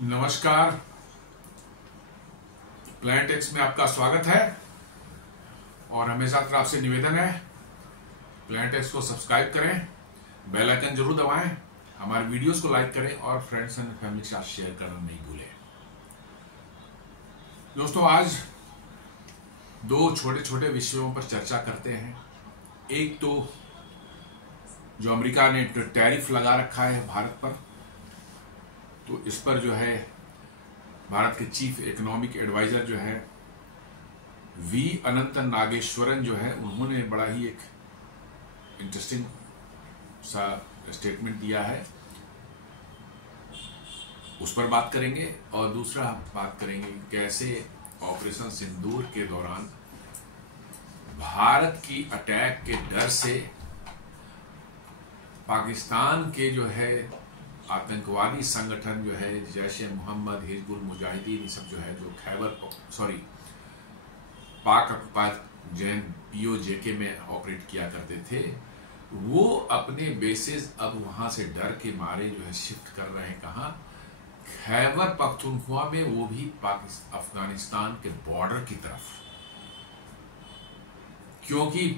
नमस्कार। प्लानिटेक्स में आपका स्वागत है और हमेशा तरह आपसे निवेदन है प्लानिटेक्स को सब्सक्राइब करें, बेल आइकन जरूर दबाएं, हमारे वीडियोस को लाइक करें और फ्रेंड्स एंड फैमिली के साथ शेयर करना नहीं भूलें। दोस्तों, आज दो छोटे छोटे विषयों पर चर्चा करते हैं। एक तो जो अमेरिका ने टैरिफ लगा रखा है भारत पर, तो इस पर जो है भारत के चीफ इकोनॉमिक एडवाइजर जो है वी अनंत नागेश्वरन जो है, उन्होंने बड़ा ही एक इंटरेस्टिंग सा स्टेटमेंट दिया है, उस पर बात करेंगे। और दूसरा बात करेंगे कैसे ऑपरेशन सिंदूर के दौरान भारत की अटैक के डर से पाकिस्तान के जो है आतंकवादी संगठन जो है जैश ए मोहम्मद, हिजबुल मुजाहिदीन, ये सब जो है जो पाक ऑक्युपाइड जैन POJK में ऑपरेट किया करते थे, वो अपने बेसिस अब वहां से डर के मारे जो है शिफ्ट कर रहे हैं। कहां? खैबर पख्तूनख्वा में, वो भी अफगानिस्तान के बॉर्डर की तरफ। क्योंकि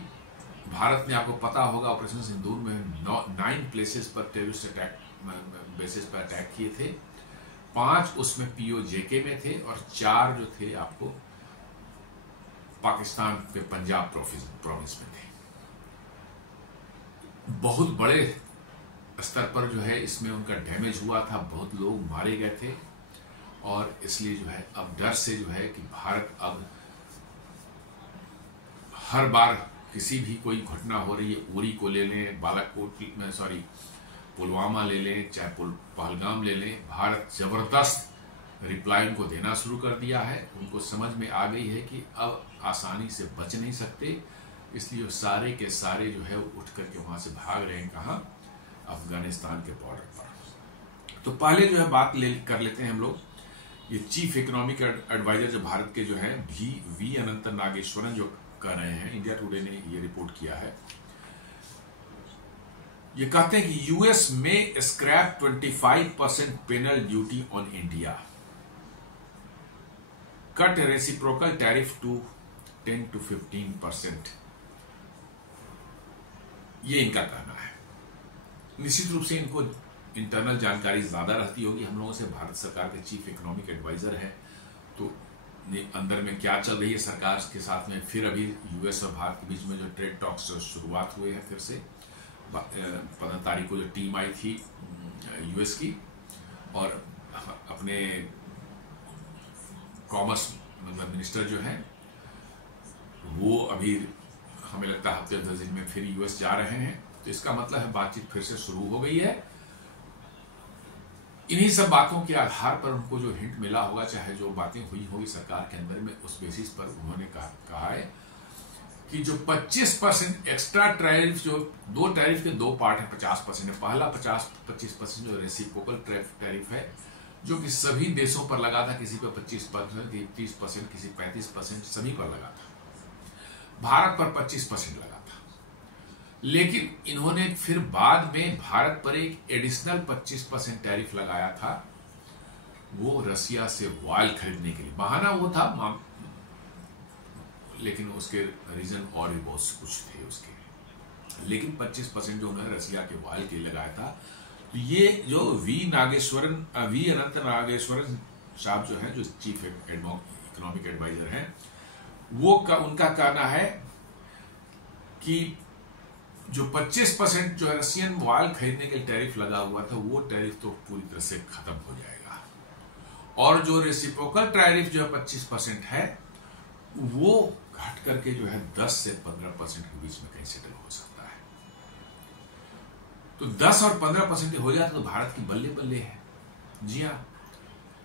भारत ने, आपको पता होगा, ऑपरेशन सिंदूर में 9 प्लेसेस पर टेररिस्ट अटैक बेसिस पर अटैक किए थे। 5 उसमें POJK में थे और 4 जो थे आपको पाकिस्तान के पंजाब प्रोविंस में थे। बहुत बड़े स्तर पर जो है इसमें उनका डैमेज हुआ था, बहुत लोग मारे गए थे। और इसलिए जो है अब डर से जो है कि भारत अब हर बार किसी भी कोई घटना हो रही है, उरी को ले लें, बालाकोट में पुलवामा ले लें, चाहे पहलगाम ले लें, भारत जबरदस्त रिप्लाई उनको देना शुरू कर दिया है। उनको समझ में आ गई है कि अब आसानी से बच नहीं सकते, इसलिए सारे के सारे जो है उठ करके वहां से भाग रहे हैं। कहां? अफगानिस्तान के बॉर्डर पर। तो पहले जो है बात कर लेते हैं हम लोग, ये चीफ इकोनॉमिक एडवाइजर जो भारत के जो है वी अनंत नागेश्वरन जो कर रहे हैं, इंडिया टुडे ने ये रिपोर्ट किया है। ये कहते हैं कि US में scrap 25% penal duty on India, cut reciprocal tariff to 10 to 15%। ये इनका कहना है। निश्चित रूप से इनको इंटरनल जानकारी ज्यादा रहती होगी हम लोगों से। भारत सरकार के चीफ इकोनॉमिक एडवाइजर है, तो अंदर में क्या चल रही है सरकार के साथ में। फिर अभी US और भारत के बीच में जो ट्रेड टॉक्स शुरुआत हुए हैं, फिर से 15 तारीख को जो टीम आई थी US की, और अपने कॉमर्स मिनिस्टर जो है वो अभी हमें लगता है हफ्ते 10 दिन में फिर US जा रहे हैं। तो इसका मतलब है बातचीत फिर से शुरू हो गई है। इन्हीं सब बातों के आधार पर उनको जो हिंट मिला होगा, चाहे जो बातें हुई होगी सरकार के अंदर में, उस बेसिस पर उन्होंने कहा है कि जो 25% एक्स्ट्रा टैरिफ, जो दो टैरिफ के 2 पार्ट है, 50% है। पहला 25% जो रेसिप्रोकल टैरिफ है, जो कि सभी देशों पर लगा था, किसी पर 25%, 30%, किसी 35%, सभी पर लगा था। भारत पर 25% लगा था। लेकिन इन्होंने फिर बाद में भारत पर एक एडिशनल 25% टैरिफ लगाया था, वो रसिया से ऑयल खरीदने के लिए। बहाना वो था, लेकिन उसके रीजन और भी बहुत कुछ थे उसके। लेकिन 25% जो उन्होंने रसिया के ऑयल के लिए लगाया था। तो ये जो वी अनंत नागेश्वरन साहब जो है, जो चीफ इकोनॉमिक एडवाइजर हैं, वो उनका कहना है कि जो 25% जो रशियन ऑयल खरीदने के लिए टैरिफ लगा हुआ था, वो टैरिफ तो पूरी तरह से खत्म हो जाएगा। और जो रेसिप्रोकल टैरिफ जो 25% है, वो घट करके जो है 10 से 15% के बीच में कहीं सेटल हो सकता है। तो 10 और 15% हो जाए तो भारत की बल्ले बल्ले है। जी हाँ,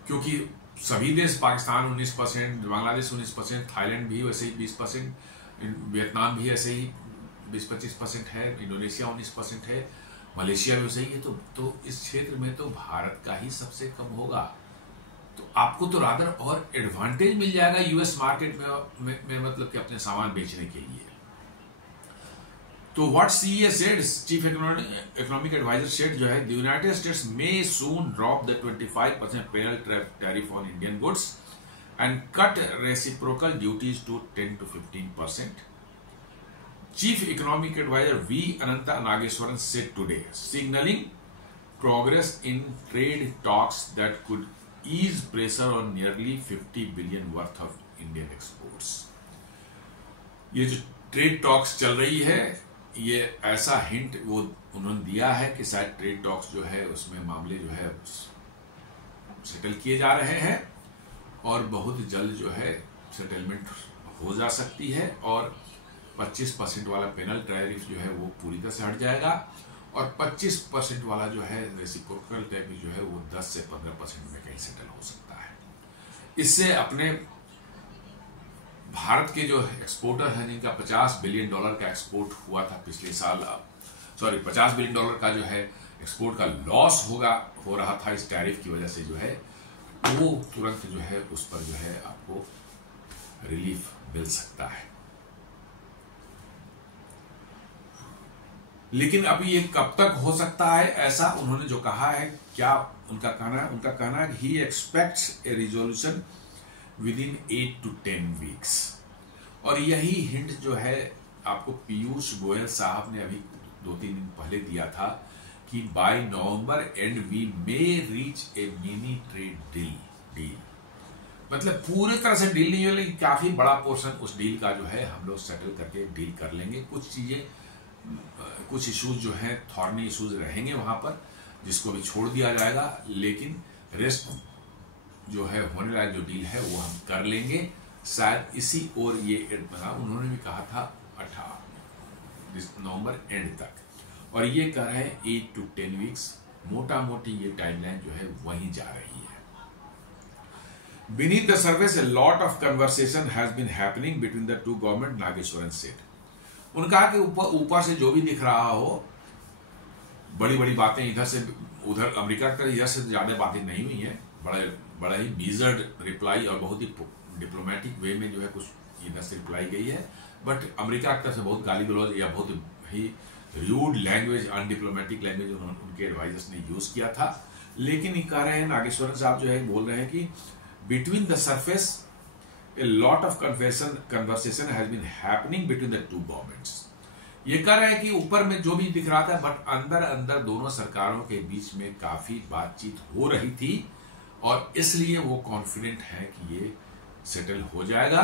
क्योंकि सभी देश, पाकिस्तान 19%, बांग्लादेश 19%, थाईलैंड भी वैसे ही 20%, वियतनाम भी ऐसे ही 20-25% है, इंडोनेशिया 19% है, मलेशिया भी वैसे ही है। तो इस क्षेत्र में तो भारत का ही सबसे कम होगा। तो आपको तो रादर और एडवांटेज मिल जाएगा US मार्केट में मतलब कि अपने सामान बेचने के लिए। तो what CEA said, chief economic adviser said जो है, the United States may soon drop the 25% penal tariff on Indian goods and cut reciprocal duties to 10 to 15%. Chief Economic Advisor V. Anantha Nageswaran said today, signaling progress in trade talks that could ease pressure on nearly 50 billion worth of Indian exports. ये जो trade talks चल रही है, ये ऐसा hint वो उन्होंने दिया है कि शायद ट्रेड टॉक्स जो है उसमें मामले जो है सेटल किए जा रहे हैं और बहुत जल्द जो है सेटलमेंट हो जा सकती है और 25% वाला पेनल टैरिफ जो है वो पूरी तरह से हट जाएगा और 25% वाला जो है रेसिप्रोकल टैरिफ जो है वो 10 से 15% में कहीं सेटल हो सकता है। इससे अपने भारत के जो एक्सपोर्टर हैं, जिनका $50 बिलियन का एक्सपोर्ट हुआ था पिछले साल, $50 बिलियन का जो है एक्सपोर्ट का लॉस हो रहा था इस टैरिफ की वजह से, जो है वो तुरंत जो है उस पर जो है आपको रिलीफ मिल सकता है। लेकिन अभी ये कब तक हो सकता है ऐसा उन्होंने जो कहा है, क्या उनका कहना है he expects a resolution within 8 to 10 weeks। और यही हिंट जो है आपको पीयूष गोयल साहब ने अभी 2-3 दिन पहले दिया था कि by November and we may reach a mini trade deal. मतलब पूरी तरह से डील नहीं हो, लेकिन काफी बड़ा पोर्शन उस डील का जो है हम लोग सेटल करके डील कर लेंगे। कुछ इश्यूज जो है थॉर्नी इश्यूज रहेंगे वहां पर, जिसको भी छोड़ दिया जाएगा, लेकिन रेस्ट जो है होने लायक जो डील है वो हम कर लेंगे शायद इसी और ये उन्होंने भी कहा था 18 नवंबर एंड तक, और ये कह रहे हैं 8 to 10 weeks। मोटा मोटी ये टाइमलाइन जो है वहीं जा रही है। Beneath the surface, a lot of conversation has been happening between the two government, Nageswaran said। उन्होंने कहा कि ऊपर से जो भी दिख रहा हो, बड़ी बड़ी बातें इधर से उधर, अमेरिका की इधर से ज्यादा बातें नहीं हुई हैं, बड़ा ही मीजर्ड रिप्लाई और बहुत ही डिप्लोमेटिक वे में जो है कुछ इधर से रिप्लाई गई है, बट अमेरिका की तरफ से बहुत गाली गलौज या बहुत ही रूड लैंग्वेज, अनडिप्लोमेटिक लैंग्वेज उनके एडवाइजर्स ने यूज किया था। लेकिन ये कह रहे हैं, नागेश्वरन साहब जो है बोल रहे हैं कि between the surface a lot of conversation has been happening between the two governments। ये कह रहे हैं कि ऊपर में जो भी दिख रहा था, बट अंदर अंदर दोनों सरकारों के बीच में काफी बातचीत हो रही थी और इसलिए वो कॉन्फिडेंट है कि ये सेटल हो जाएगा।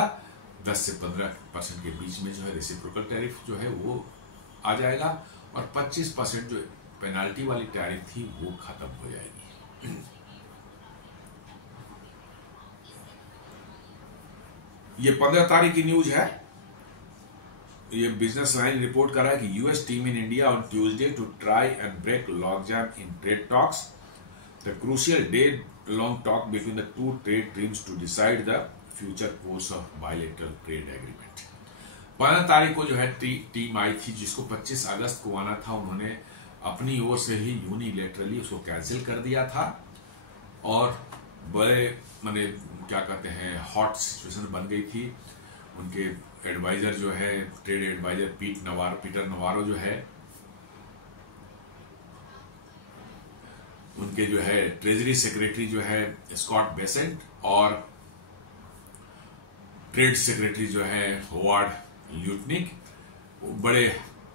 10 से 15% के बीच में जो है रेसिप्रोकल टैरिफ जो है वो आ जाएगा और 25% जो पेनाल्टी वाली टैरिफ थी वो खत्म हो जाएगी। ये 15 तारीख की न्यूज है। ये बिजनेस लाइन रिपोर्ट कर रहा है कि US team in India on Tuesday to try and break logjam in trade talks, the crucial day long talk between the two trade teams to decide the future course of bilateral trade agreement. 15 तारीख को जो है team आई थी, जिसको 25 अगस्त को आना था, उन्होंने अपनी ओर से ही यूनिलैटरली उसको कैंसिल कर दिया था और बड़े माने क्या कहते हैं हॉट सिचुएशन बन गई थी। उनके एडवाइजर जो है, ट्रेड एडवाइजर पीटर नवारो जो है, उनके जो है ट्रेजरी सेक्रेटरी जो है स्कॉट बेसेंट और ट्रेड सेक्रेटरी जो है होवार्ड ल्यूटनिक, बड़े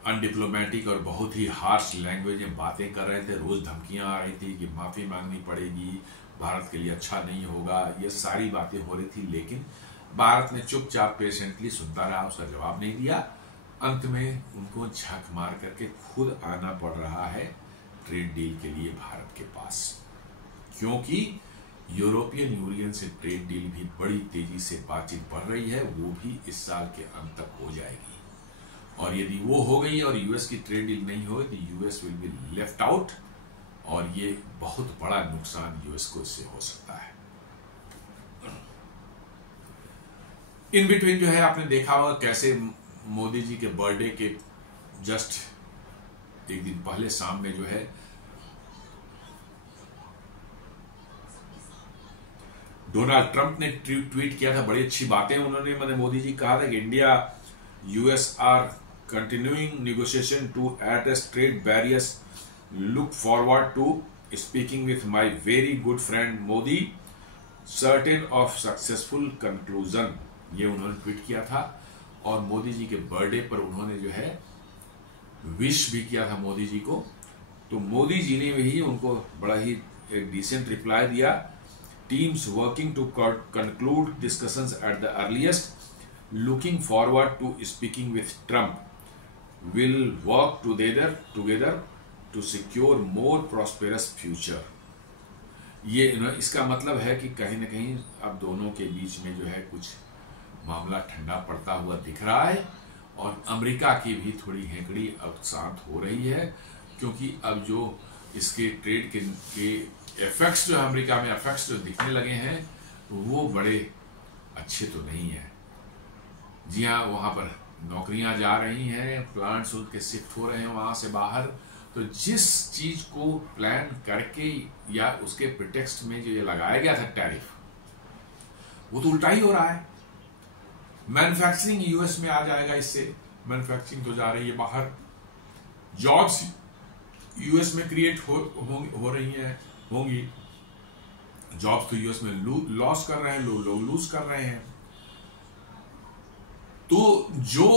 अनडिप्लोमेटिक और बहुत ही हार्श लैंग्वेज में बातें कर रहे थे। रोज धमकियां आ रही थी कि माफी मांगनी पड़ेगी, भारत के लिए अच्छा नहीं होगा, ये सारी बातें हो रही थी। लेकिन भारत ने चुपचाप पेशेंटली सुनता रहा, उसका जवाब नहीं दिया। अंत में उनको झक मार करके खुद आना पड़ रहा है ट्रेड डील के लिए भारत के पास, क्योंकि यूरोपियन यूनियन से ट्रेड डील भी बड़ी तेजी से बातचीत बढ़ रही है, वो भी इस साल के अंत तक हो जाएगी। और यदि वो हो गई और यूएस की ट्रेड डील नहीं हो तो US will be left out और ये बहुत बड़ा नुकसान यूएस को इससे हो सकता है। इन बिटवीन जो है आपने देखा होगा कैसे मोदी जी के बर्थडे के जस्ट एक दिन पहले शाम में जो है डोनाल्ड ट्रंप ने ट्वीट किया था। बड़ी अच्छी बातें उन्होंने मोदी जी कहा था कि India US are continuing negotiation to address trade barriers. Look forward to speaking with my very good friend Modi. Certain of successful conclusion. ये उन्होंने ट्वीट किया था और मोदी जी के बर्थडे पर उन्होंने जो है विश भी किया था मोदी जी को। तो मोदी जी ने भी उनको बड़ा ही एक डिसेंट रिप्लाई दिया। Teams working to conclude discussions at the earliest, looking forward to speaking with Trump, will work together to secure more prosperous future. ये इसका मतलब है कि कहीं ना कहीं अब दोनों के बीच में जो है कुछ मामला ठंडा पड़ता हुआ दिख रहा है और अमेरिका की भी थोड़ी हेकड़ी अब शांत हो रही है, क्योंकि अब जो इसके ट्रेड के इफेक्ट्स जो अमेरिका में इफेक्ट्स जो दिखने लगे हैं वो बड़े अच्छे तो नहीं है। जी हाँ, वहां पर नौकरियां जा रही हैं, प्लांट्स उनके शिफ्ट हो रहे हैं वहां से बाहर। तो जिस चीज को प्लान करके या उसके प्रिटेक्स्ट में जो ये लगाया गया था टैरिफ, वो तो उल्टा ही हो रहा है। मैन्युफैक्चरिंग यूएस में आ जाएगा, इससे मैन्युफैक्चरिंग तो जा रही है बाहर, जॉब्स यूएस में क्रिएट हो रही हैं, होंगी। जॉब्स तो यूएस में लॉस कर रहे हैं, लोग लूज कर रहे हैं। तो जो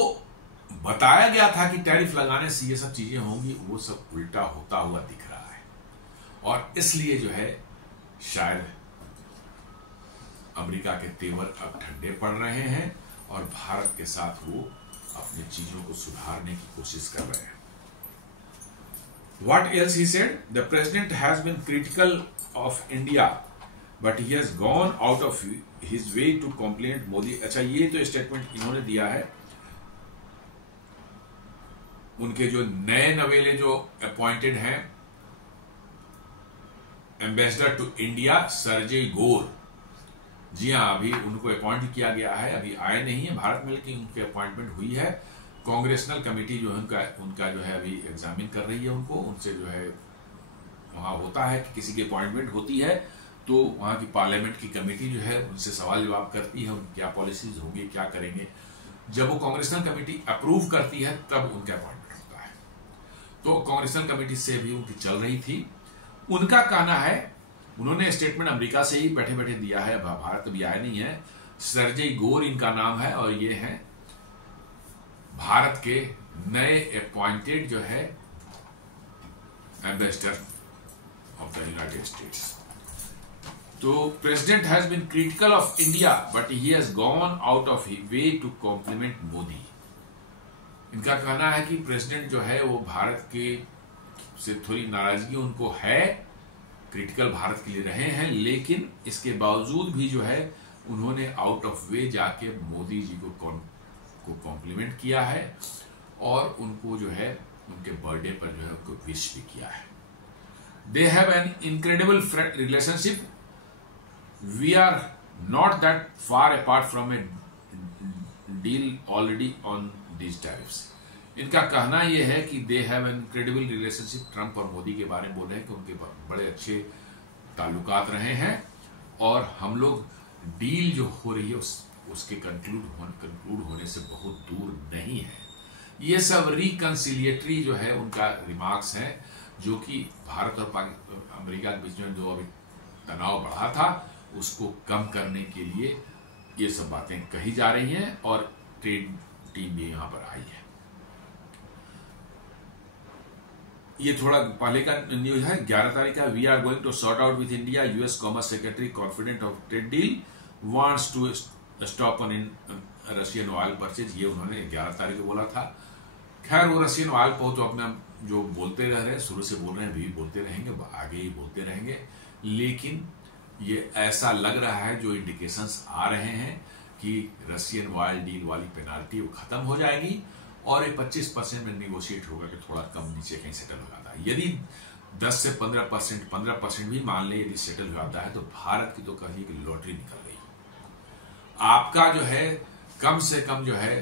बताया गया था कि टैरिफ लगाने से ये सब चीजें होंगी, वो सब उल्टा होता हुआ दिख रहा है और इसलिए जो है शायद अमेरिका के तेवर अब ठंडे पड़ रहे हैं और भारत के साथ वो अपनी चीजों को सुधारने की कोशिश कर रहे हैं। What else he said? The president has been critical of India, but he has gone out of his way to compliment Modi. अच्छा, ये तो स्टेटमेंट इन्होंने दिया है। उनके जो नए नवेले जो अपॉइंटेड हैं एम्बेसडर टू इंडिया सर्जेई गोर, जी हाँ, अभी उनको अपॉइंट किया गया है, अभी आए नहीं है भारत में, लेकिन उनकी अपॉइंटमेंट हुई है। कांग्रेसनल कमेटी जो है उनका जो है अभी एग्जामिन कर रही है उनको। उनसे जो है वहां होता है कि किसी की अपॉइंटमेंट होती है तो वहां की पार्लियामेंट की कमेटी जो है उनसे सवाल जवाब करती है, उनकी क्या पॉलिसीज होंगी, क्या करेंगे। जब वो कांग्रेसनल कमेटी अप्रूव करती है तब उनका अपॉइंटमेंट होता है। तो कांग्रेसनल कमेटी से भी उनकी चल रही थी। उनका कहना है, उन्होंने स्टेटमेंट अमेरिका से ही बैठे बैठे दिया है, भारत अभी आया नहीं है। सर्जेई गोर इनका नाम है और ये है भारत के नए अपॉइंटेड जो है ambassador of the United States. तो president has been critical of India but he has gone out of way to compliment Modi. इनका कहना है कि प्रेसिडेंट जो है वो भारत के से थोड़ी नाराजगी उनको है, क्रिटिकल भारत के लिए रहे हैं, लेकिन इसके बावजूद भी जो है उन्होंने आउट ऑफ वे जाके मोदी जी को कॉम्प्लीमेंट किया है और उनको जो है उनके बर्थडे पर जो है उनको विश भी किया है। They have an incredible relationship, we are not that far apart from a deal already on these tariffs. इनका कहना यह है कि they have an incredible relationship. Trump और मोदी के बारे में बोल रहे हैं कि उनके बड़े अच्छे ताल्लुकात रहे हैं और हम लोग डील जो हो रही है उसके कंक्लूड होने से बहुत दूर नहीं है। ये सब रिकंसिलिएटरी जो है उनका रिमार्क्स है, जो कि भारत और अमेरिका के बीच में जो अभी तनाव बढ़ा था उसको कम करने के लिए ये सब बातें कही जा रही हैं और ट्रेड टीम भी यहां पर आई है। ये थोड़ा पहले का न्यूज है, 11 तारीख का। We are going to sort out with India, US commerce secretary confident of trade deal, wants to stop on in Russian oil purchase. ये उन्होंने 11 तारीख को बोला था। खैर, वो रशियन ऑयल को तो अपना जो बोलते रह रहे हैं, शुरू से बोल रहे हैं, अभी भी बोलते रहेंगे, आगे ही बोलते रहेंगे, लेकिन ये ऐसा लग रहा है, जो इंडिकेशंस आ रहे हैं कि रशियन ऑयल डील वाली पेनाल्टी वो खत्म हो जाएगी और ये 25% में निगोशिएट होगा कि थोड़ा कम नीचे कहीं सेटल हो जाता है। यदि 10 से 15% भी मान ले यदि सेटल हो जाता है तो भारत की तो कहिए कि लॉटरी निकल गई। आपका जो है कम से कम जो है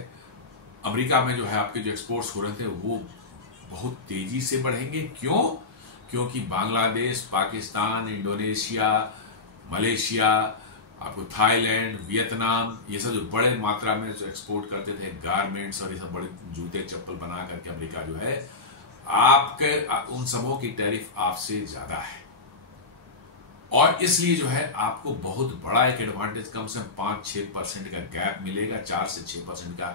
अमेरिका में जो है आपके जो एक्सपोर्ट्स हो रहे थे वो बहुत तेजी से बढ़ेंगे। क्यों? क्योंकि बांग्लादेश, पाकिस्तान, इंडोनेशिया, मलेशिया आपको थाईलैंड, वियतनाम, ये सब जो बड़े मात्रा में जो एक्सपोर्ट करते थे गारमेंट्स और ये सब बड़े जूते चप्पल बना करके अमेरिका जो है, आपके उन सबों की टैरिफ आपसे ज्यादा है। और इसलिए जो है आपको बहुत बड़ा एक एडवांटेज, कम से कम 5-6% का गैप मिलेगा, 4 से 6% का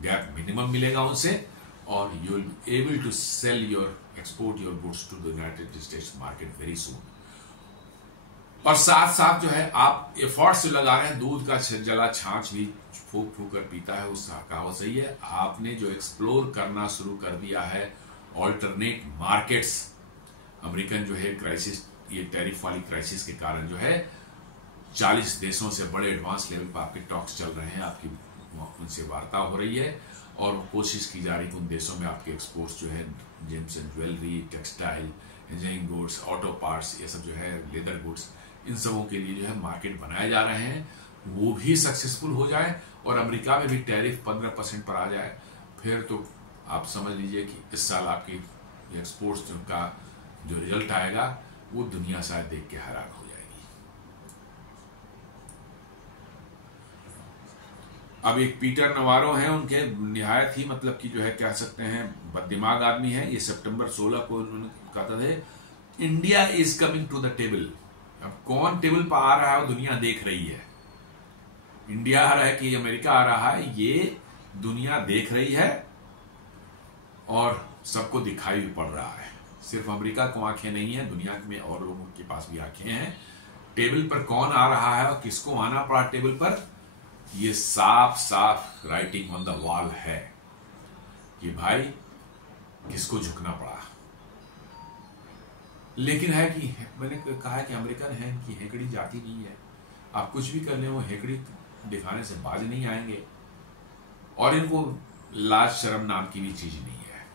गैप मिनिमम मिलेगा उनसे, और you will be able to sell your export your goods to the United States market very soon. और साथ साथ जो है आप एफर्ट्स जो लगा रहे हैं, दूध का जला छाछ भी फूक फूक कर पीता है, उस कहावत सही है। आपने जो एक्सप्लोर करना शुरू कर दिया है ऑल्टरनेट मार्केट्स, अमेरिकन जो है क्राइसिस, ये टैरिफ वाली क्राइसिस के कारण जो है 40 देशों से बड़े एडवांस लेवल पर आपके टॉक्स चल रहे हैं, आपकी उनसे वार्ता हो रही है, और कोशिश की जा रही है कि उन देशों में आपके एक्सपोर्ट्स जो है James and jewellery, textile, engineering goods, auto parts, ये सब जो है लेदर गुड्स, इन सबों के लिए जो है मार्केट बनाए जा रहे हैं, वो भी सक्सेसफुल हो जाए और अमेरिका में भी टैरिफ 15% पर आ जाए, फिर तो आप समझ लीजिए कि इस साल आपकी एक्सपोर्ट्स का जो रिजल्ट आएगा वो दुनिया शायद देख के हैरान हो जाएगी। अब एक पीटर नवारो हैं, उनके निहायत ही मतलब कि जो है कह सकते हैं बददिमाग आदमी है। ये सितंबर 16 को उन्होंने कहा था, India is coming to the table. अब कौन टेबल पर आ रहा है वो दुनिया देख रही है। इंडिया आ रहा है कि अमेरिका आ रहा है, ये दुनिया देख रही है और सबको दिखाई भी पड़ रहा है। सिर्फ अमेरिका को आंखें नहीं है, दुनिया में और लोगों के पास भी आंखें हैं। टेबल पर कौन आ रहा है और किसको आना पड़ा टेबल पर, ये साफ साफ राइटिंग ऑन द वॉल है कि भाई किसको झुकना पड़ा। लेकिन है कि मैंने कहा है कि अमेरिकन है कि हेकड़ी जाती नहीं है, आप कुछ भी कर ले वो हेकड़ी दिखाने से बाज नहीं आएंगे, और इनको लाज शर्म नाम की भी चीज नहीं है।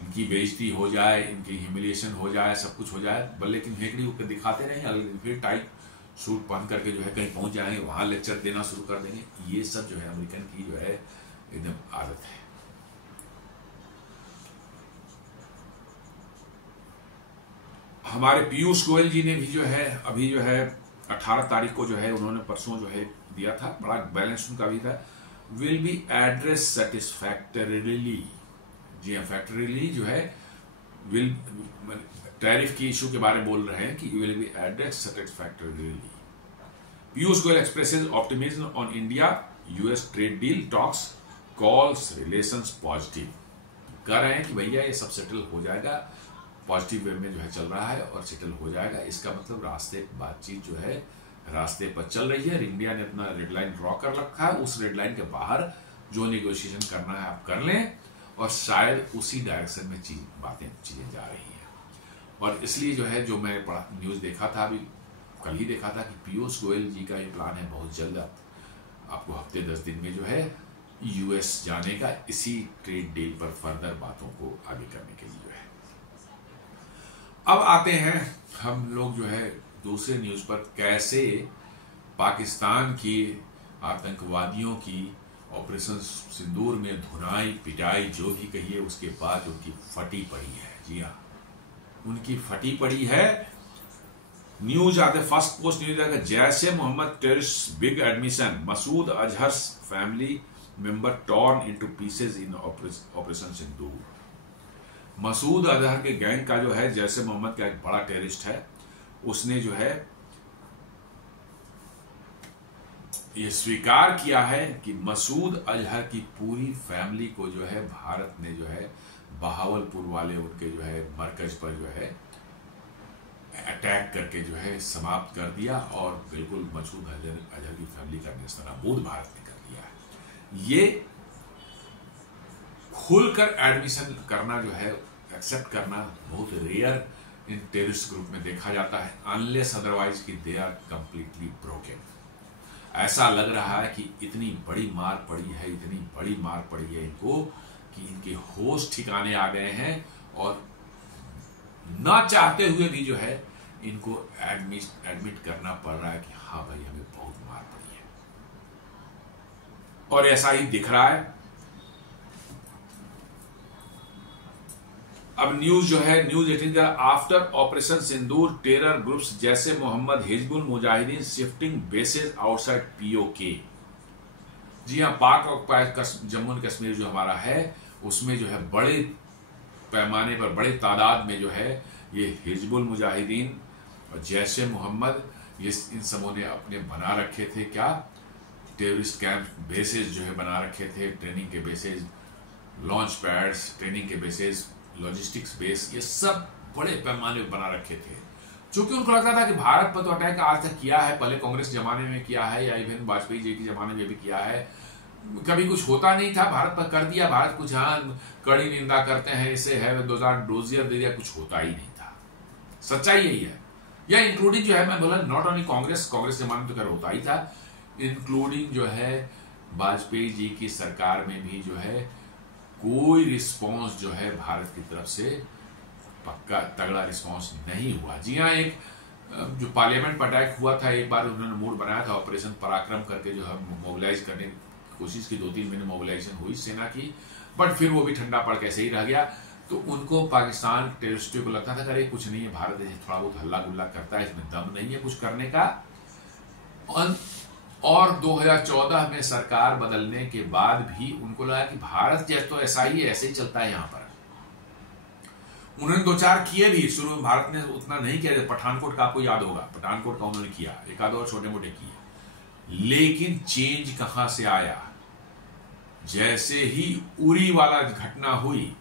इनकी बेइज्जती हो जाए, इनकी ह्यूमिलिएशन हो जाए, सब कुछ हो जाए, लेकिन हेकड़ी को दिखाते रहेंगे, फिर टाइट सूट पहन करके जो है कहीं पहुंच जाएंगे, वहां लेक्चर देना शुरू कर देंगे। ये सब जो है अमेरिकन की जो है एकदम आदत है। हमारे पीयूष गोयल जी ने भी जो है अभी जो है 18 तारीख को जो है उन्होंने परसों जो है दिया था, बड़ा बैलेंस उनका भी था, विल बी एड्रेस सेटिस्फैक्टरीली। जी हाँ, फैक्टरीली जो है विल टैरिफ की इशू के बारे में बोल रहे हैं कि will be address satisfactorily. Piyush Goyal expresses optimism on India US trade deal talks, calls relations positive. कह रहे हैं कि भैया ये सब सेटल हो जाएगा, पॉजिटिव वे में जो है चल रहा है और सेटल हो जाएगा। इसका मतलब रास्ते बातचीत जो है रास्ते पर चल रही है। इंडिया ने अपना रेड लाइन ड्रॉ कर रखा है, उस रेड लाइन के बाहर जो नेगोशिएशन करना है आप कर लें, और शायद उसी डायरेक्शन में चीजें जा रही हैं। और इसलिए जो है जो मैं न्यूज देखा था, अभी कल ही देखा था कि पीयूष गोयल जी का ये प्लान है बहुत जल्द आपको हफ्ते 10 दिन में जो है यूएस जाने का, इसी ट्रेड डील पर फर्दर बातों को आगे करने के लिए जो है। अब आते हैं हम लोग जो है दूसरे न्यूज पर, कैसे पाकिस्तान की आतंकवादियों की ऑपरेशन सिंदूर में धुनाई पिटाई जो भी कहिए, उसके बाद उनकी फटी पड़ी है। जी हाँ, उनकी फटी पड़ी है। न्यूज आते फर्स्ट पोस्ट न्यूज आएगा, Jaish e Mohammed terrorist big admission, Masood Azhar family member torn into pieces in operation Sindoor. Masood Azhar के गैंग का जो है जैश ए मोहम्मद का एक बड़ा टेररिस्ट है, उसने जो है ये स्वीकार किया है कि मसूद अजहर की पूरी फैमिली को जो है भारत ने जो है बहावलपुर वाले उनके जो है मरकज पर जो है अटैक करके जो है समाप्त कर दिया, और बिल्कुल मसूद अजहर की फैमिली का नेस्तनाबूद भारत ने कर दिया है। ये खुलकर एडमिशन करना जो है, एक्सेप्ट करना बहुत रेयर इन टेररिस्ट ग्रुप में देखा जाता है, अनलेस अदरवाइज कि दे आर कंप्लीटली ब्रोकन। ऐसा लग रहा है कि इतनी बड़ी मार पड़ी है, इतनी बड़ी मार पड़ी है इनको कि इनके होश ठिकाने आ गए हैं, और ना चाहते हुए भी जो है इनको एडमिट करना पड़ रहा है कि हाँ भाई हमें बहुत मार पड़ी है। और ऐसा ही दिख रहा है। अब न्यूज जो है, न्यूज 18 का, after operation Sindoor terror groups Jaish Mohammed Hizbul Mujahideen shifting bases outside PoK. जी हाँ, पाक ऑक्युपाइड जम्मू एंड कश्मीर जो हमारा है उसमें जो है बड़े पैमाने पर, बड़े तादाद में जो है ये हिजबुल मुजाहिदीन और जैश ए मोहम्मद, ये इन सबों ने अपने बना रखे थे क्या, टेररिस्ट कैंप बेसेस जो है बना रखे थे, ट्रेनिंग के बेसेस, लॉन्च पैड्स, ट्रेनिंग के बेसेस, लॉजिस्टिक्स बेस, ये सब बड़े पैमाने पर बना रखे थे। चूंकि उनको लगता था कि भारत पर तो अटैक आज तक किया है, पहले कांग्रेस जमाने में किया है या इवन वाजपेयी जी के जमाने में भी किया है, कभी कुछ होता नहीं था, भारत पर कर दिया, भारत कुछ हाँ कड़ी निंदा करते हैं, इसे है 2000 डोजियर दे दिया, कुछ होता ही नहीं था। सच्चाई यही है। या इंक्लूडिंग जो है, मैं बोला नॉट ओनली कांग्रेस जमाने में तो कर होता ही था, इंक्लूडिंग जो है वाजपेयी जी की सरकार में भी जो है कोई रिस्पॉन्स जो है भारत की तरफ से पक्का तगड़ा रिस्पॉन्स नहीं हुआ। जी हाँ, एक जो पार्लियामेंट पर अटैक हुआ था, एक बार उन्होंने मूड बनाया था, ऑपरेशन पराक्रम करके जो है मोबिलाइज करने की कोशिश की, 2-3 महीने मोबिलाइजेशन हुई सेना की, बट फिर वो भी ठंडा पड़ के ऐसे ही रह गया। तो उनको पाकिस्तान टेररिस्टों को लगता था अरे कुछ नहीं है, भारत ऐसे थोड़ा बहुत हल्ला गुल्ला करता है, इसमें दम नहीं है कुछ करने का। और 2014 में सरकार बदलने के बाद भी उनको लगा कि भारत जैसे तो ऐसा ही है, ऐसे ही चलता है यहाँ पर। उन्होंने 2-4 किए भी, शुरू में भारत ने उतना नहीं किया, पठानकोट का आपको याद होगा, पठानकोट का उन्होंने किया, एक आध और छोटे मोटे किए, लेकिन चेंज कहां से आया, जैसे ही उरी वाला घटना हुई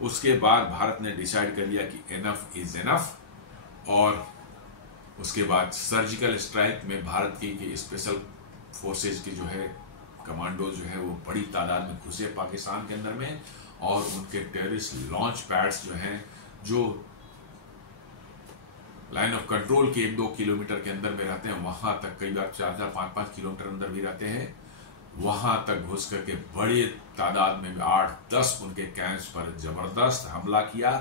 उसके बाद भारत ने डिसाइड कर लिया कि एनफ इज एनफ, और उसके बाद सर्जिकल स्ट्राइक में भारत की स्पेशल फोर्सेज की जो है कमांडो जो है वो बड़ी तादाद में घुसे पाकिस्तान के अंदर में, और उनके टेररिस्ट लॉन्च पैड्स जो हैं, जो लाइन ऑफ कंट्रोल के 1-2 किलोमीटर के अंदर में रहते हैं, वहां तक कई बार 4-4, 5-5 किलोमीटर अंदर भी रहते हैं, वहां तक घुस करके बड़े तादाद में 8-10 उनके कैंप्स पर जबरदस्त हमला किया।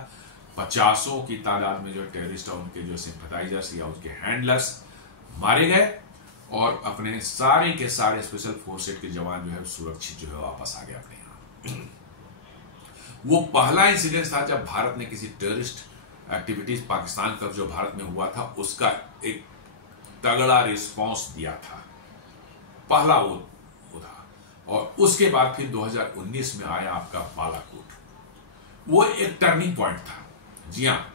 50 की तादाद में जो टेररिस्ट और उनके जो सिंपैथाइजर्स या उनके हैंडलर्स मारे गए, और अपने सारे के सारे स्पेशल फोर्सेज के जवान जो है सुरक्षित जो है वापस आ गए अपने यहाँ। वो पहला इंसिडेंट था जब भारत ने किसी टेररिस्ट एक्टिविटीज पाकिस्तान का जो भारत में हुआ था उसका एक तगड़ा रिस्पांस दिया था, पहला वो था। और उसके बाद फिर 2019 में आया आपका बालाकोट, वो एक टर्निंग पॉइंट था। जी हाँ,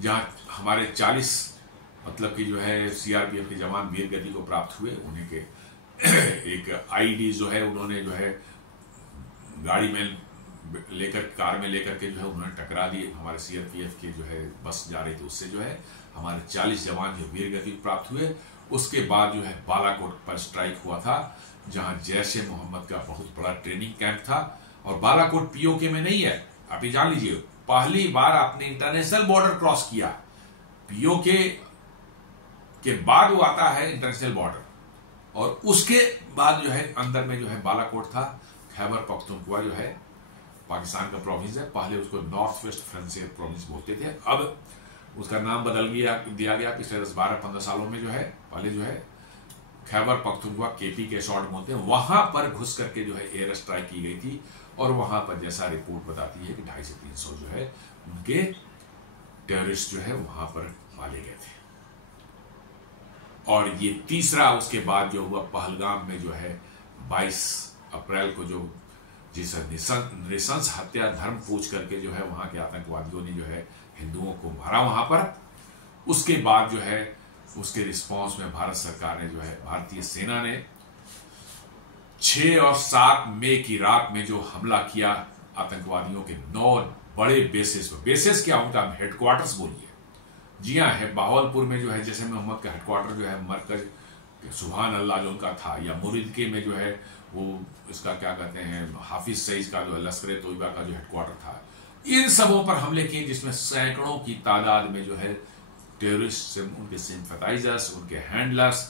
जहां हमारे 40 मतलब कि जो है सीआरपीएफ के जवान वीर गति को प्राप्त हुए, उन्हीं के एक आईडी जो है उन्होंने जो है गाड़ी में लेकर, कार में लेकर के जो है उन्होंने टकरा दिए, हमारे सीआरपीएफ की जो है बस जा रही थी उससे, जो है हमारे 40 जवान जो वीर गति प्राप्त हुए। उसके बाद जो है बालाकोट पर स्ट्राइक हुआ था, जहां जैश ए मोहम्मद का बहुत बड़ा ट्रेनिंग कैंप था, और बालाकोट पीओके में नहीं है, आप ये जान लीजिए, पहली बार आपने इंटरनेशनल बॉर्डर क्रॉस किया, पीओके के बाद वो आता है इंटरनेशनल बॉर्डर, और उसके बाद जो है अंदर में जो है बालाकोट था। खैबर पख्तूनख्वा जो है पाकिस्तान का प्रोविंस है, पहले उसको नॉर्थ वेस्ट फ्रंटियर प्रोविंस बोलते थे, अब उसका नाम बदल दिया गया पिछले 10-12-15 सालों में। जो है पहले जो है खैबर पख्तूनख्वा केपी के शॉर्ट बोलते हैं, वहां पर घुस करके जो है एयर स्ट्राइक की गई थी, और वहां पर जैसा रिपोर्ट बताती है कि 250 से 300 जो है उनके टेररिस्ट जो है वहां पर मारे गए थे। और ये तीसरा उसके बाद जो हुआ पहलगाम में जो है 22 अप्रैल को, जो जिस नृशंस हत्या धर्म पूछ करके जो है वहां के आतंकवादियों ने जो है हिंदुओं को मारा वहां पर, उसके बाद जो है उसके रिस्पांस में भारत सरकार ने जो है, भारतीय सेना ने 6 और 7 मई की रात में जो हमला किया आतंकवादियों के 9 बड़े बेसिस पर, बेसिस क्या उनका हेडक्वार्टर्स बोलिए, जी हाँ है बहावलपुर में जो है जैसे मोहम्मद का हेडक्वार्टर जो है मरकज सुभान अल्लाह जो उनका था, या मुरिदके में जो है वो इसका क्या कहते हैं हाफिज सईद का जो है लश्कर तोयबा का जो हेडक्वार्टर था, इन सबों पर हमले किए, जिसमें सैकड़ों की तादाद में जो है टेररिस्ट, उनके सिंपैथाइजर्स, उनके हैंडलर्स,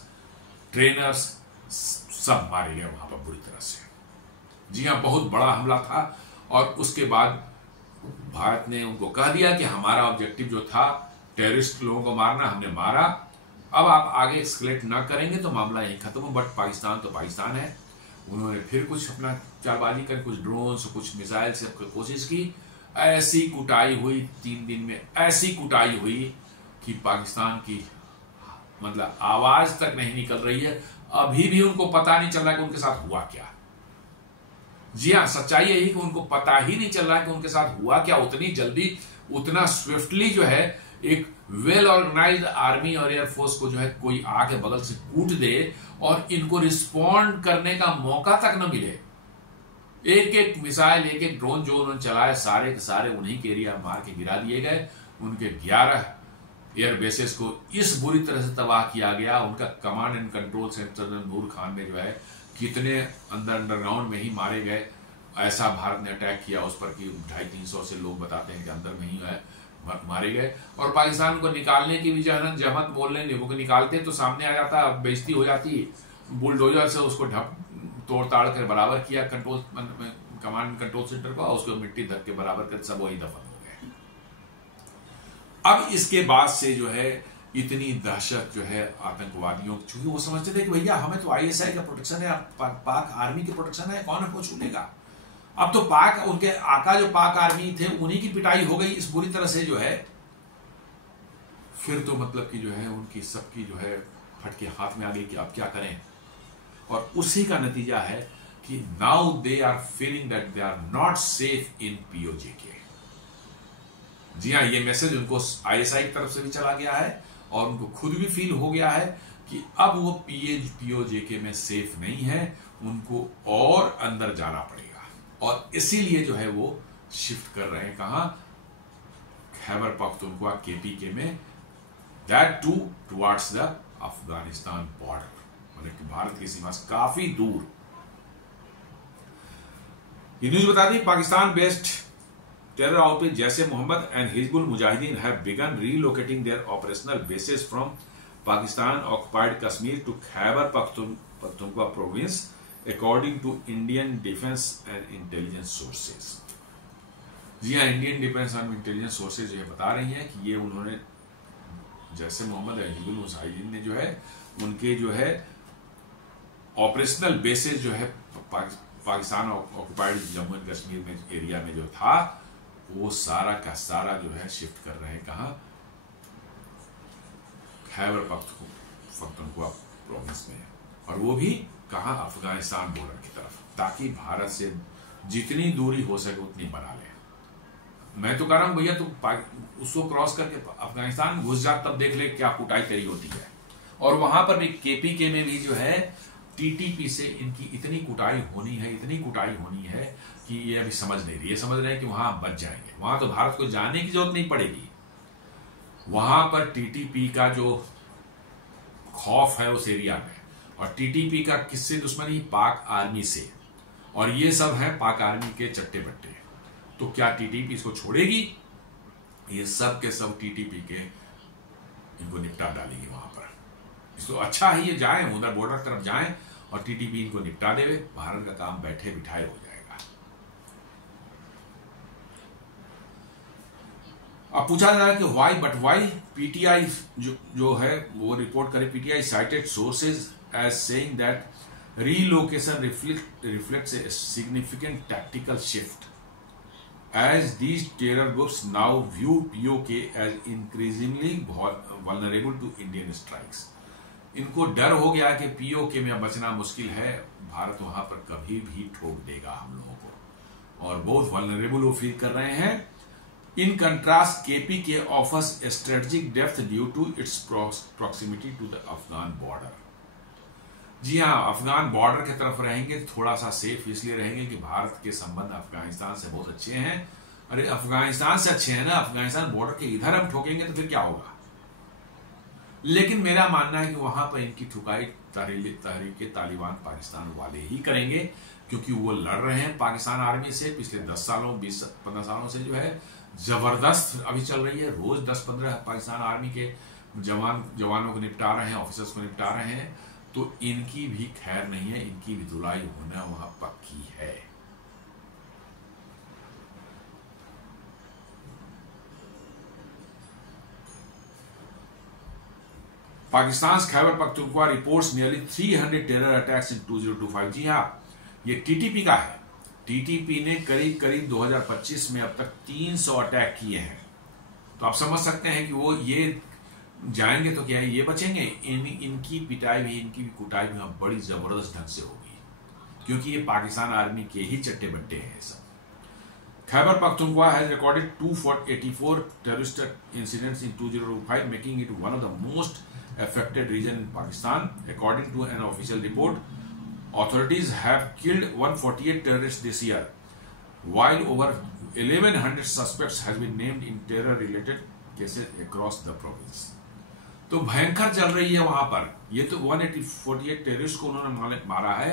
ट्रेनर्स सब मारे गए वहां पर बुरी तरह से। जी हाँ, बहुत बड़ा हमला था, और उसके बाद भारत ने उनको कह दिया कि हमारा ऑब्जेक्टिव जो था टेररिस्ट लोगों को मारना, हमने मारा, अब आप आगे एक्सकेलेट ना करेंगे तो मामला यही खत्म हो। बट पाकिस्तान तो पाकिस्तान है, उन्होंने फिर कुछ अपना चालबाजी कर, कुछ ड्रोन से कुछ मिसाइल से कोशिश की, ऐसी कुटाई हुई 3 दिन में, ऐसी कुटाई हुई कि पाकिस्तान की मतलब आवाज तक नहीं निकल रही है। अभी भी उनको पता नहीं चल रहा कि उनके साथ हुआ क्या। जी हाँ, सच्चाई यही कि उनको पता ही नहीं चल रहा कि उनके साथ हुआ क्या। उतनी जल्दी, उतना स्विफ्टली जो है एक वेल ऑर्गेनाइज्ड आर्मी और एयरफोर्स को जो है कोई आके बगल से कूट दे और इनको रिस्पॉन्ड करने का मौका तक न मिले। एक एक मिसाइल, एक एक ड्रोन जो उन्होंने चलाए, सारे के सारे उन्हीं के एरिया मार के गिरा दिए गए। उनके 11 एयर बेसेस को इस बुरी तरह से तबाह किया गया। उनका कमांड एंड कंट्रोल सेंटर नूर खान में जो है कितने अंडरग्राउंड में ही मारे गए। ऐसा भारत ने अटैक किया उस पर कि 250-300 से लोग बताते हैं कि अंदर में ही है मारे गए। और पाकिस्तान को निकालने की भी जहमत बोलने वो निकालते तो सामने आ जाता, बेइज्जती हो जाती। बुलडोजर से उसको तोड़ ताड़ कर बराबर किया कंट्रोल कमांड कंट्रोल सेंटर को, उसको मिट्टी धक के बराबर कर सब वही दफन हो गए। अब इसके बाद से जो है इतनी दहशत जो है आतंकवादियों, चूंकि वो समझते थे कि भैया हमें तो आईएसआई का प्रोटेक्शन है, पाक आर्मी की प्रोटेक्शन है, कौन हमको छूलेगा। अब तो पाक, उनके आका जो पाक आर्मी थे उन्हीं की पिटाई हो गई इस बुरी तरह से जो है। फिर तो मतलब कि जो है उनकी सबकी जो है फटके हाथ में आ गई कि अब क्या करें। और उसी का नतीजा है कि now they are feeling that they are not safe in PoJK. जी हाँ, ये मैसेज उनको आईएसआई की तरफ से भी चला गया है और उनको खुद भी फील हो गया है कि अब वो पीओजेके में सेफ नहीं है, उनको और अंदर जाना पड़ेगा। और इसीलिए जो है वो शिफ्ट कर रहे हैं कहां, खैबर पख्तूनख्वा केपीके में, that too towards the Afghanistan border, मतलब कि भारत की सीमा से काफी दूर। ये न्यूज बता दी, Pakistan based terror outfit Jaish Mohammed and Hizbul Mujahideen have begun relocating their operational bases from Pakistan occupied Kashmir to Khyber Pakhtunkhwa province according to Indian defence and intelligence sources. जी हाँ, Indian defence and intelligence sources ये बता रही हैं कि ये उन्होंने जैसे मोहम्मद एंड हिजबुल मुजाहिदीन ने जो है उनके जो है ऑपरेशनल बेसिस जो है पाकिस्तान ऑक्युपाइड जम्मू एंड कश्मीर में एरिया में जो था वो सारा का सारा जो है शिफ्ट कर रहे हैं कहां, खैबर पख्तूनख्वा प्रोविंस में, और वो भी कहां, अफगानिस्तान बॉर्डर की तरफ, ताकि भारत से जितनी दूरी हो सके उतनी बना ले। मैं तो कह रहा हूं भैया तू उसको क्रॉस करके अफगानिस्तान घुस जा, तब देख ले क्या कुटाई तेरी होती है। और वहां पर भी केपीके में भी जो है टीटीपी से इनकी इतनी कुटाई होनी है, इतनी कुटाई होनी है कि ये अभी समझ नहीं रही। ये समझ रहे हैं कि वहां बच जाएंगे, वहां तो भारत को जाने की जरूरत नहीं पड़ेगी। वहां पर टीटीपी का जो खौफ है उस एरिया में, और टीटीपी का किससे दुश्मनी, पाक आर्मी से, और ये सब है पाक आर्मी के चट्टे बट्टे। तो क्या टीटीपी इसको छोड़ेगी? ये सब के सब टीटीपी के इनको निपटा डालेंगे वहां पर। इसको अच्छा है ये जाए उधर बॉर्डर तरफ जाए और टीटीपी इनको निपटा देवे, भारत का काम बैठे बिठाए हो जाएगा। अब पूछा जा रहा है कि वाई पीटीआई जो है वो रिपोर्ट करे, PTI cited sources as saying that relocation reflects a significant tactical shift as these terror groups now view POK as increasingly vulnerable to Indian strikes। इनको डर हो गया कि पीओके में बचना मुश्किल है, भारत वहां पर कभी भी ठोक देगा हम लोगों को, और बहुत वल्नरेबल वो फील कर रहे हैं। In contrast KPK offers strategic depth due to its proximity to the Afghan border. जी हाँ, अफगान बॉर्डर की तरफ रहेंगे, थोड़ा सा सेफ इसलिए रहेंगे कि भारत के संबंध अफगानिस्तान से बहुत अच्छे हैं। अरे अफगानिस्तान से अच्छे हैं ना, अफगानिस्तान बॉर्डर के इधर हम ठोकेंगे तो फिर क्या होगा। लेकिन मेरा मानना है कि वहां पर इनकी ठुकाई तहरीक तालिबान पाकिस्तान वाले ही करेंगे, क्योंकि वो लड़ रहे हैं पाकिस्तान आर्मी से पिछले 10 सालों 20-15 सालों से जो है जबरदस्त अभी चल रही है। रोज 10-15 पाकिस्तान आर्मी के जवानों को निपटा रहे हैं, ऑफिसर्स को निपटा रहे हैं। तो इनकी भी खैर नहीं है, इनकी भी धुलाई होना वहां पक्की है। Pakistan Khyber Pakhtunkhwa reports nearly 300 terror attacks in 2025। जी हाँ, ये टीटीपी का है। टीटीपी ने करीब करीब 2025 में अब तक 300 अटैक किए हैं। तो आप समझ सकते हैं कि वो ये जाएंगे तो क्या ये बचेंगे? इनकी पिटाई भी, इनकी भी कुटाई भी बड़ी जबरदस्त ढंग से होगी, क्योंकि ये पाकिस्तान आर्मी के ही चट्टे बट्टे हैं सब। Khyber Pakhtunkhwa has recorded 284 terrorist incidents in 2005, making it one of the most affected regions in Pakistan. According to an official report, authorities have killed 148 terrorists this year, while over 1100 suspects has been named in terror-related cases across the province. तो भयंकर चल रही है वहां पर। ये तो 148 terrorist को उन्होंने मारा है।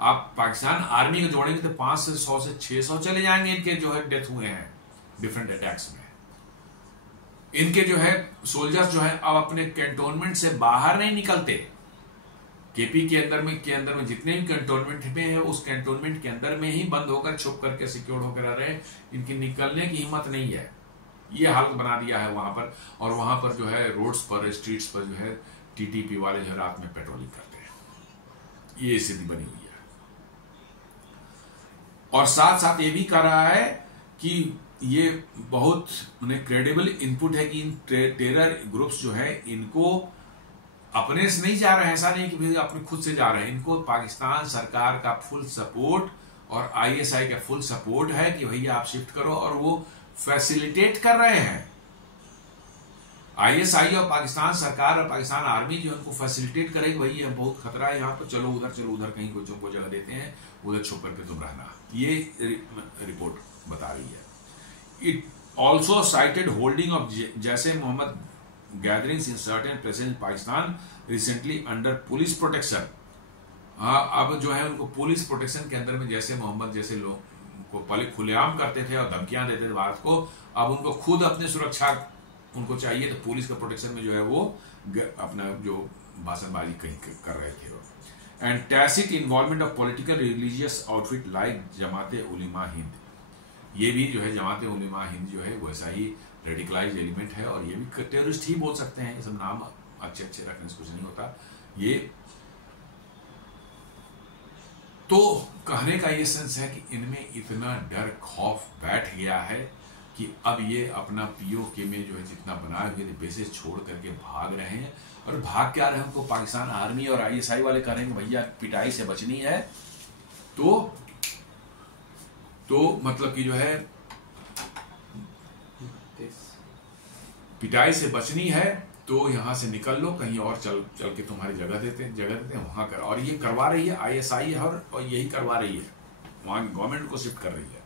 आप पाकिस्तान आर्मी को जोड़ेंगे तो 500 से 100 से 600 चले जाएंगे इनके जो है डेथ हुए हैं डिफरेंट अटैक्स में। इनके जो है सोल्जर्स जो है अब अपने कैंटोनमेंट से बाहर नहीं निकलते। केपी के अंदर में जितने भी कैंटोनमेंट में है उस कैंटोनमेंट के अंदर में ही बंद होकर छुप करके सिक्योर होकर रह रहे हैं। इनकी निकलने की हिम्मत नहीं है। ये हालत बना दिया है वहां पर। और वहां पर जो है रोड्स पर, स्ट्रीट्स पर जो है टीटीपी वाले जो है रात में पेट्रोलिंग करते हैं। ये स्थिति बनी हुई है। और साथ साथ ये भी कह रहा है कि ये बहुत उन्हें क्रेडिबल इनपुट है कि इन टेरर ग्रुप्स जो है इनको अपने से नहीं जा रहे हैं। ऐसा नहीं कि भाई अपने खुद से जा रहे हैं। इनको पाकिस्तान सरकार का फुल सपोर्ट और आईएसआई का फुल सपोर्ट है कि भैया आप शिफ्ट करो, और वो फैसिलिटेट कर रहे हैं। आईएसआई और पाकिस्तान सरकार और पाकिस्तान आर्मी जो है उनको फैसिलिटेट करेगी, भैया बहुत खतरा है यहाँ पर, चलो उधर कहीं को जगह देते हैं, उधर छुप करके तुम रहना। ये रिपोर्ट बता रही है। It also cited holding of Jaish Mohammed gatherings in certain places in Pakistan recently under police protection. अब जो है उनको पुलिस प्रोटेक्शन के अंदर में जैसे मोहम्मद जैसे लोग को पहले खुलेआम करते थे और धमकियां देते थे भारत को, अब उनको खुद अपनी सुरक्षा उनको चाहिए, तो पुलिस के प्रोटेक्शन में जो है वो अपना जो भाषणबाजी कहीं कर रहे थे। And tacit involvement of political religious outfit like जमाते उलेमा हिंद। ये भी जो है जमाते उलेमा हिंद जो है वैसा ही रेडिकलाइज एलिमेंट है, और ये भी टेररिस्ट ही बोल सकते हैं। ये सब नाम अच्छे रखने से कुछ नहीं होता। ये तो कहने का ये सेंस है कि इनमें इतना डर खौफ बैठ गया है कि अब ये अपना पीओके में जो है जितना बनाए हुए बेसेस छोड़ करके भाग रहे हैं। और भाग क्या रहे हैं, उनको पाकिस्तान आर्मी और आईएसआई वाले कह रहे हैं कि भैया पिटाई से बचनी है तो मतलब कि जो है पिटाई से बचनी है तो यहां से निकल लो, कहीं और चल के तुम्हारी जगह देते हैं वहां कर। और ये करवा रही है आईएसआई है, और यही करवा रही है, वहां की गवर्नमेंट को शिफ्ट कर रही है।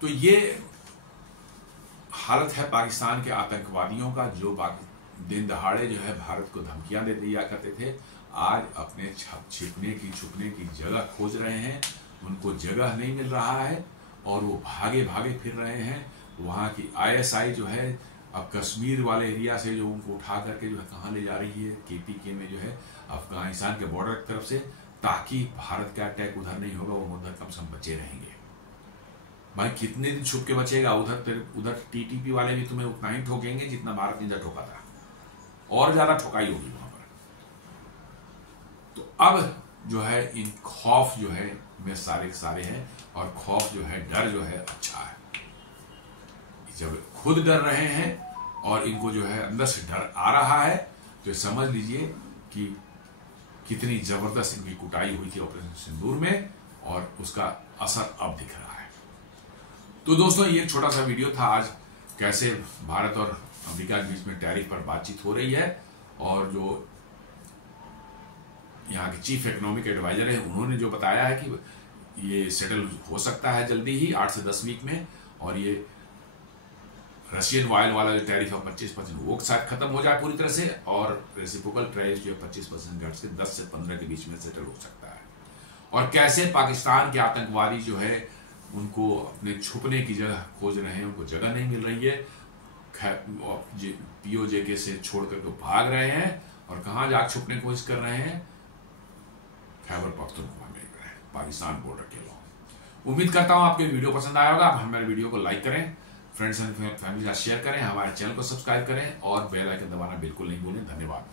तो ये हालत है पाकिस्तान के आतंकवादियों का, जो दिन दहाड़े जो है भारत को धमकियां दे दिया करते थे, आज अपने छुपने की जगह खोज रहे हैं। उनको जगह नहीं मिल रहा है और वो भागे फिर रहे हैं। वहां की आईएसआई जो है अब कश्मीर वाले एरिया से जो उनको उठा करके जो है कहाँ ले जा रही है, केपीके में जो है अफगानिस्तान के बॉर्डर की तरफ से, ताकि भारत का अटैक उधर नहीं होगा, वो उधर कम से कम बचे रहेंगे। भाई कितने दिन छुप के बचेगा? उधर टीटीपी वाले भी तुम्हें उतना ही ठोकेंगे जितना भारत ने ठोका था, और ज्यादा ठोकाई होगी वहां पर। तो अब जो है इन खौफ जो है में सारे हैं, और खौफ जो है डर जो है अच्छा है। जब खुद डर रहे हैं और इनको जो है अंदर से डर आ रहा है, तो समझ लीजिए कि कितनी जबरदस्त इनकी कुटाई हुई थी ऑपरेशन सिंदूर में, और उसका असर अब दिख रहा है। तो दोस्तों ये छोटा सा वीडियो था आज, कैसे भारत और अमेरिका के बीच में टैरिफ पर बातचीत हो रही है, और जो यहाँ के चीफ इकोनॉमिक एडवाइजर है उन्होंने जो बताया है कि ये सेटल हो सकता है जल्दी ही 8 से 10 वीक में, और ये रशियन ऑयल वाला जो टैरिफ है 25% वो शायद खत्म हो जाए पूरी तरह से, और रेसिप्रोकल टैरिफ जो है 25% घट के 10 से 15 के बीच में सेटल हो सकता है। और कैसे पाकिस्तान के आतंकवादी जो है उनको अपने छुपने की जगह खोज रहे हैं, उनको जगह नहीं मिल रही है, पीओजे से छोड़ करके भाग रहे हैं, और कहां जाकर छुपने की कोशिश कर रहे हैं, खैबर पख्तूनख्वा में पाकिस्तान बॉर्डर के अलावा। उम्मीद करता हूं आपको वीडियो पसंद आया होगा। आप हमारे वीडियो को लाइक करें, फ्रेंड्स एंड फैमिली के साथ शेयर करें, हमारे चैनल को सब्सक्राइब करें और बेल आइकन दबाना बिल्कुल नहीं भूलें। धन्यवाद।